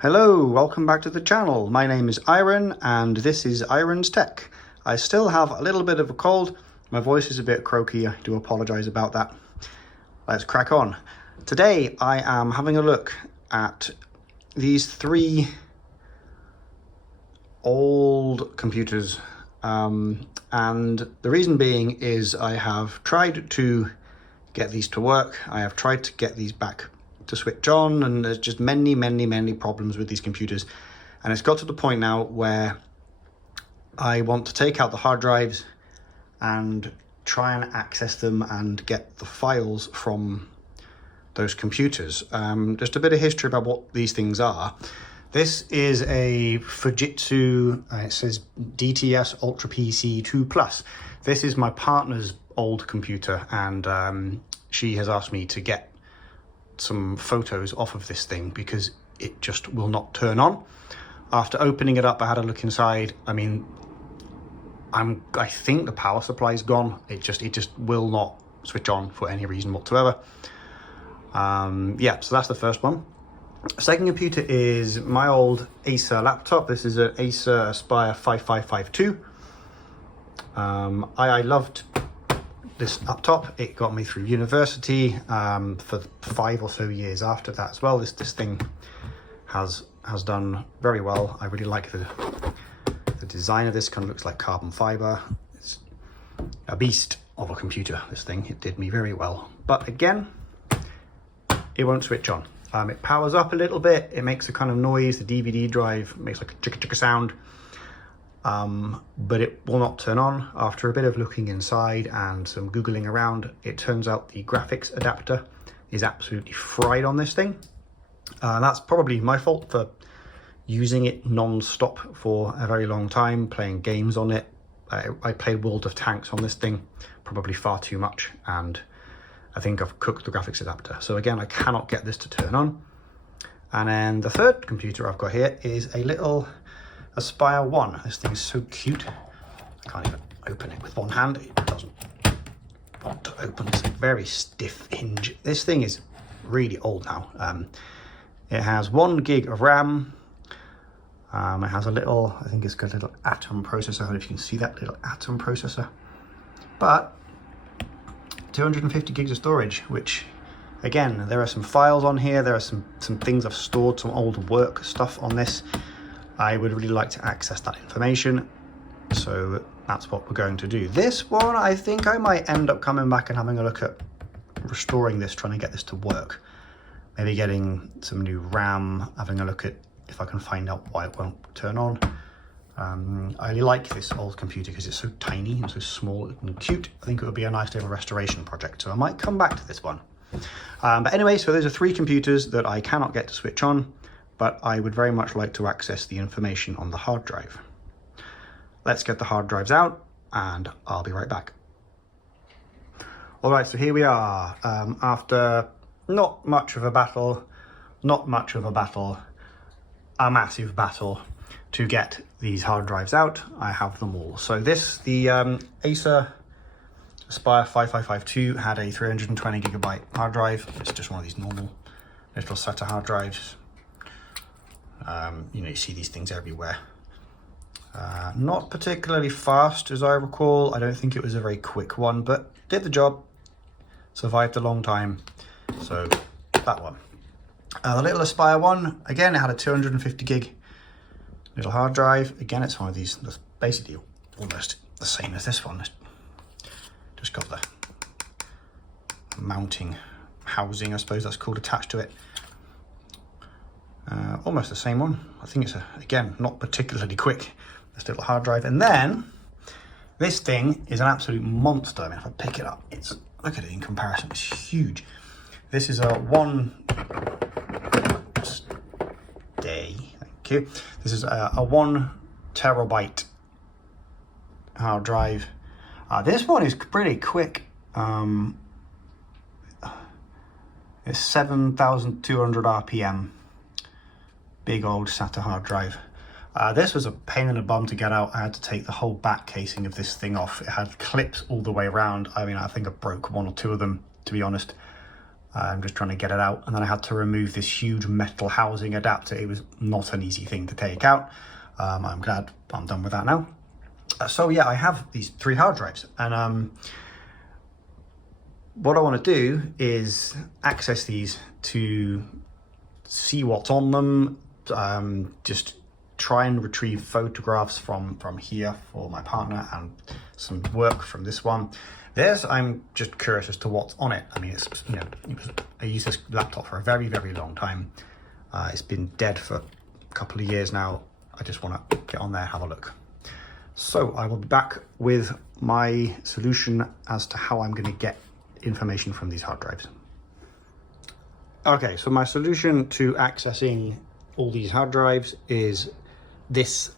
Hello, welcome back to the channel. My name is Iron and this is Iron's Tech. I still have a little bit of a cold. My voice is a bit croaky. I do apologize about that. Let's crack on. Today I am having a look at these three old computers. And the reason being is I have tried to get these to work. I have tried to get these back to switch on, and there's just many problems with these computers, and it's got to the point now where I want to take out the hard drives and try and access them and get the files from those computers. Just a bit of history about what these things are. This is a Fujitsu, it says DTS Ultra PC 2 Plus. This is my partner's old computer, and she has asked me to get some photos off of this thing because it just will not turn on. After opening it up, I had a look inside. I mean, I think the power supply is gone. It just will not switch on for any reason whatsoever. Yeah, so that's the first one. Second computer is my old Acer laptop. This is an Acer Aspire 5552. I loved this laptop. It got me through university for 5 or so years after that as well. This thing has done very well. I really like the design of this. Kind of looks like carbon fiber. It's a beast of a computer, this thing. It did me very well. But again, it won't switch on. It powers up a little bit. It makes a kind of noise. The DVD drive makes like a chicka chicka sound. But it will not turn on. After a bit of looking inside and some Googling around, it turns out the graphics adapter is absolutely fried on this thing. That's probably my fault for using it non-stop for a very long time, playing games on it. I played World of Tanks on this thing, probably far too much, and I think I've cooked the graphics adapter. So again, I cannot get this to turn on. And then the third computer I've got here is a little Aspire 1. This thing is so cute. I can't even open it with one hand. It doesn't want to open. It's a very stiff hinge. This thing is really old now. It has 1 gig of RAM. It has a little, I think it's got a little Atom processor. I don't know if you can see that little Atom processor. But 250 gigs of storage, which again, there are some files on here. There are some things I've stored, some old work stuff on this. I would really like to access that information, so that's what we're going to do. This one, I think I might end up coming back and having a look at restoring this, trying to get this to work. Maybe getting some new RAM, having a look at if I can find out why it won't turn on. I really like this old computer because it's so tiny and so small and cute. I think it would be a nice little restoration project, so I might come back to this one. But anyway, so those are 3 computers that I cannot get to switch on, but I would very much like to access the information on the hard drive. Let's get the hard drives out and I'll be right back. All right, so here we are. After not much of a battle, a massive battle to get these hard drives out, I have them all. So the Acer Aspire 5552 had a 320 gigabyte hard drive. It's just one of these normal little SATA hard drives. You know, you see these things everywhere. Not particularly fast as I recall. I don't think it was a very quick one, but did the job, survived a long time. So that one. The little Aspire 1, again, it had a 250 gig little hard drive. Again, it's one of these, that's basically almost the same as this one. Just got the mounting housing, I suppose that's called, attached to it. Almost the same one. I think it's, again, not particularly quick, this little hard drive. And then this thing is an absolute monster. I mean, if I pick it up, look at it in comparison, it's huge. This is a thank you. This is a 1 terabyte hard drive. This one is pretty quick. It's 7,200 RPM. Big old SATA hard drive. This was a pain in the bum to get out. I had to take the whole back casing of this thing off. It had clips all the way around. I mean, I think I broke 1 or 2 of them, to be honest. I'm just trying to get it out, and then I had to remove this huge metal housing adapter. It was not an easy thing to take out. I'm glad I'm done with that now. So yeah, I have these 3 hard drives, and what I want to do is access these to see what's on them, just try and retrieve photographs from here for my partner, and some work from this one. This, I'm just curious as to what's on it. I mean, it's, you know, I used this laptop for a very, very long time. It's been dead for a couple of years now. I just want to get on there, have a look. So I will be back with my solution as to how I'm going to get information from these hard drives. Okay, so my solution to accessing all these hard drives is this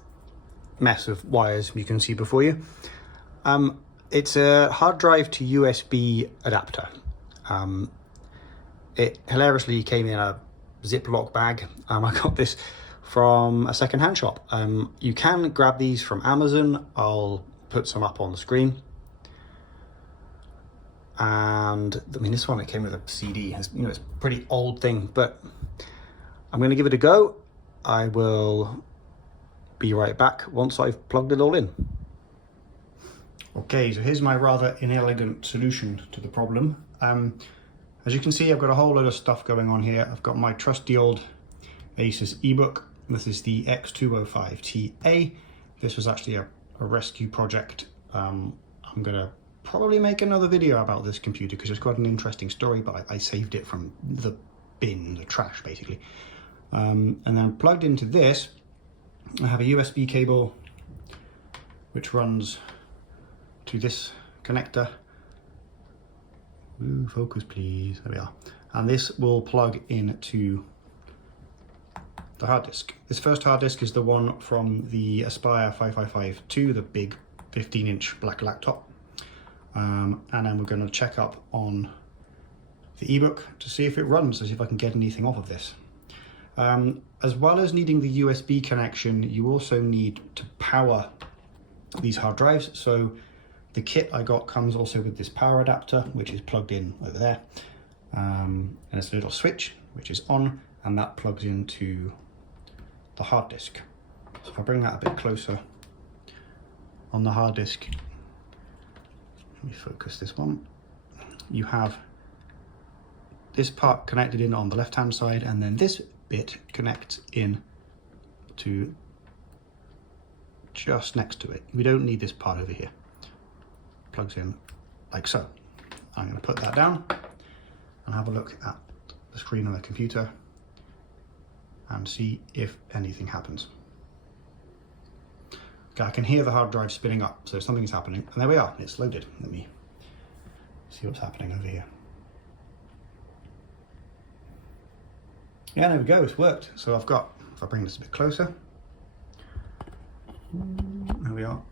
mess of wires you can see before you. It's a hard drive to USB adapter. It hilariously came in a Ziploc bag. I got this from a second-hand shop. You can grab these from Amazon. I'll put some up on the screen. And I mean, this one, it came with a CD. It's, you know, it's a pretty old thing, but I'm going to give it a go. I will be right back once I've plugged it all in. Okay, so here's my rather inelegant solution to the problem. As you can see, I've got a whole load of stuff going on here. I've got my trusty old Asus ebook. This is the X205TA. This was actually a rescue project. I'm gonna probably make another video about this computer because it's quite an interesting story, but I saved it from the bin, the trash basically. And then plugged into this, I have a USB cable which runs to this connector. Ooh, focus please, there we are. And this will plug into the hard disk. This first hard disk is the one from the Aspire 5552, the big 15-inch black laptop. And then we're going to check up on the ebook to see if it runs, to see if I can get anything off of this. As well as needing the USB connection, you also need to power these hard drives. So the kit I got comes also with this power adapter, which is plugged in over there. And it's a little switch, which is on, and that plugs into the hard disk. So if I bring that a bit closer on the hard disk, let me focus this one. You have this part connected in on the left-hand side, and then this bit connects in to just next to it. We don't need this part over here. Plugs in like so. I'm going to put that down and have a look at the screen on the computer and see if anything happens. Okay, I can hear the hard drive spinning up, so something's happening. And there we are, it's loaded. Let me see what's happening over here. Yeah, there we go, it's worked. So I've got, if I bring this a bit closer, there we are.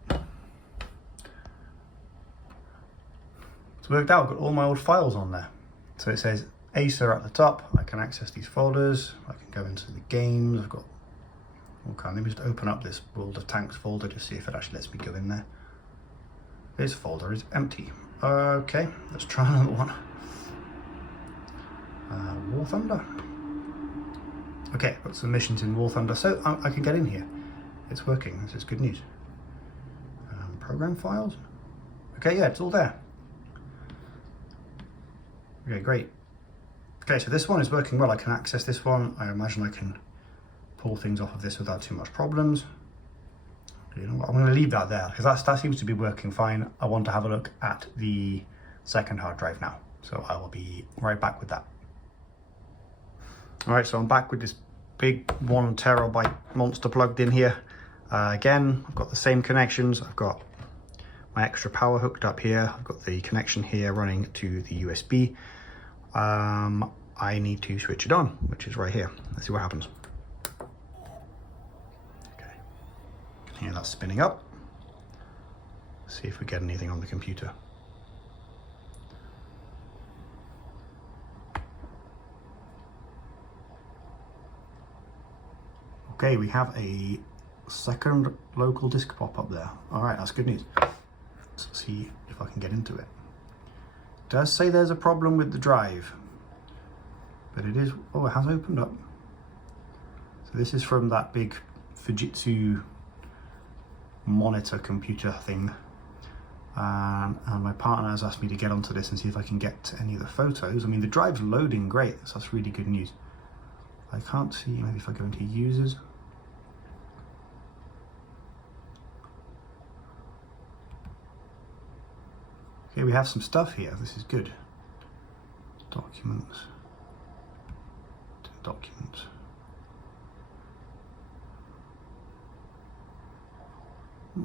It's worked out, I've got all my old files on there. So it says Acer at the top. I can access these folders. I can go into the games. I've got all kind. Let me just open up this World of Tanks folder to see if it actually lets me go in there. This folder is empty. Okay, let's try another one. War Thunder. Okay, got some missions in War Thunder, so I can get in here. It's working, this is good news. Program files. Okay, yeah, it's all there. Okay, great. Okay, so this one is working well. I can access this one. I imagine I can pull things off of this without too much problems. You know what, I'm going to leave that there because that seems to be working fine. I want to have a look at the second hard drive now. So I will be right back with that. All right, so I'm back with this big 1 terabyte monster plugged in here. Again, I've got the same connections. I've got my extra power hooked up here. I've got the connection here running to the USB. I need to switch it on, which is right here. Let's see what happens. Okay, you can hear that spinning up. See if we get anything on the computer. Okay, we have a second local disk pop up there. All right, that's good news. Let's see if I can get into it. It does say there's a problem with the drive. but it is, oh, it has opened up. So this is from that big Fujitsu monitor computer thing. And my partner has asked me to get onto this and see if I can get any of the photos. I mean, the drive's loading great, so that's really good news. I can't see, maybe if I go into users. Okay, we have some stuff here, this is good. Documents. Documents.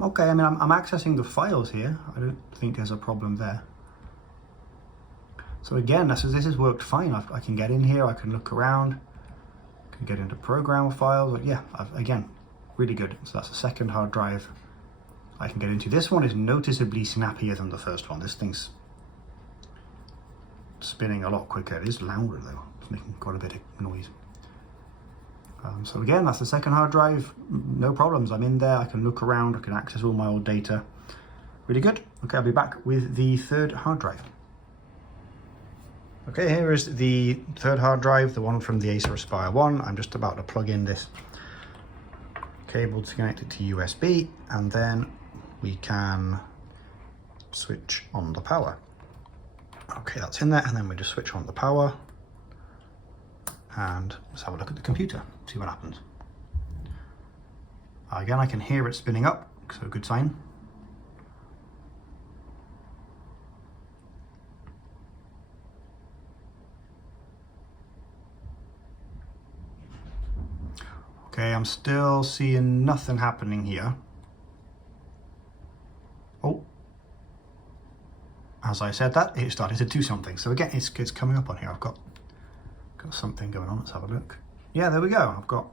Okay, I mean, I'm accessing the files here. I don't think there's a problem there. So again, this has worked fine. I can get in here, I can look around, can get into program files. Yeah, again, really good. So that's the second hard drive I can get into. This one is noticeably snappier than the first one. This thing's spinning a lot quicker. It is louder though. It's making quite a bit of noise. So again, that's the second hard drive, no problems. I'm in there, I can look around, I can access all my old data. Really good. Okay, I'll be back with the third hard drive. Okay, here is the third hard drive, the one from the Acer Aspire 1. I'm just about to plug in this cable to connect it to USB, and then we can switch on the power. Okay, that's in there, and then we just switch on the power. And let's have a look at the computer, see what happens. Again, I can hear it spinning up, so good sign. Okay, I'm still seeing nothing happening here. Oh, as I said that, it started to do something. So again, it's coming up on here. I've got something going on. Let's have a look. Yeah, there we go. I've got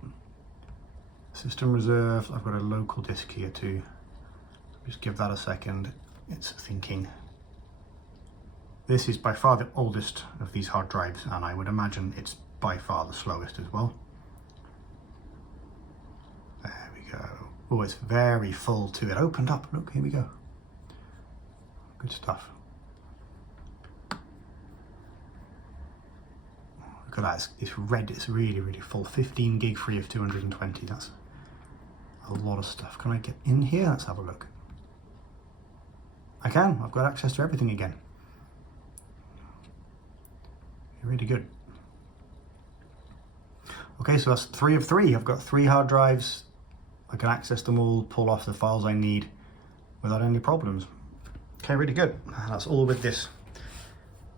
system reserve. I've got a local disk here too. Just give that a second. It's thinking. This is by far the oldest of these hard drives, and I would imagine it's by far the slowest as well. There we go. Oh, it's very full too. It opened up. Look, here we go. Good stuff. Look at that, it's red, it's really, really full. 15 gig free of 220, that's a lot of stuff. Can I get in here? Let's have a look. I can, I've got access to everything again. Really good. Okay, so that's 3 of 3. I've got 3 hard drives. I can access them all, pull off the files I need without any problems. Okay, really good. That's all with this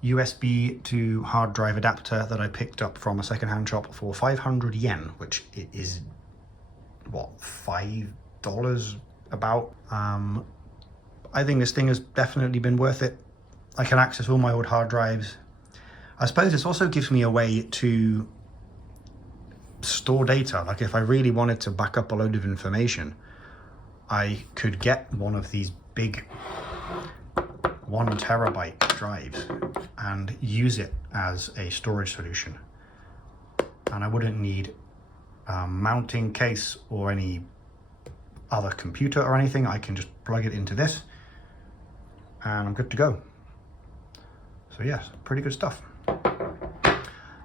USB to hard drive adapter that I picked up from a secondhand shop for 500 yen, which is what, $5 about. I think this thing has definitely been worth it. I can access all my old hard drives. I suppose this also gives me a way to store data. Like if I really wanted to back up a load of information, I could get one of these big 1 terabyte drives and use it as a storage solution. And I wouldn't need a mounting case or any other computer or anything. I can just plug it into this and I'm good to go. So yes, pretty good stuff.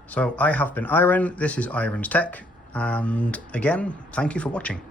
So I have been Iron, this is Iron's Tech, and again, thank you for watching.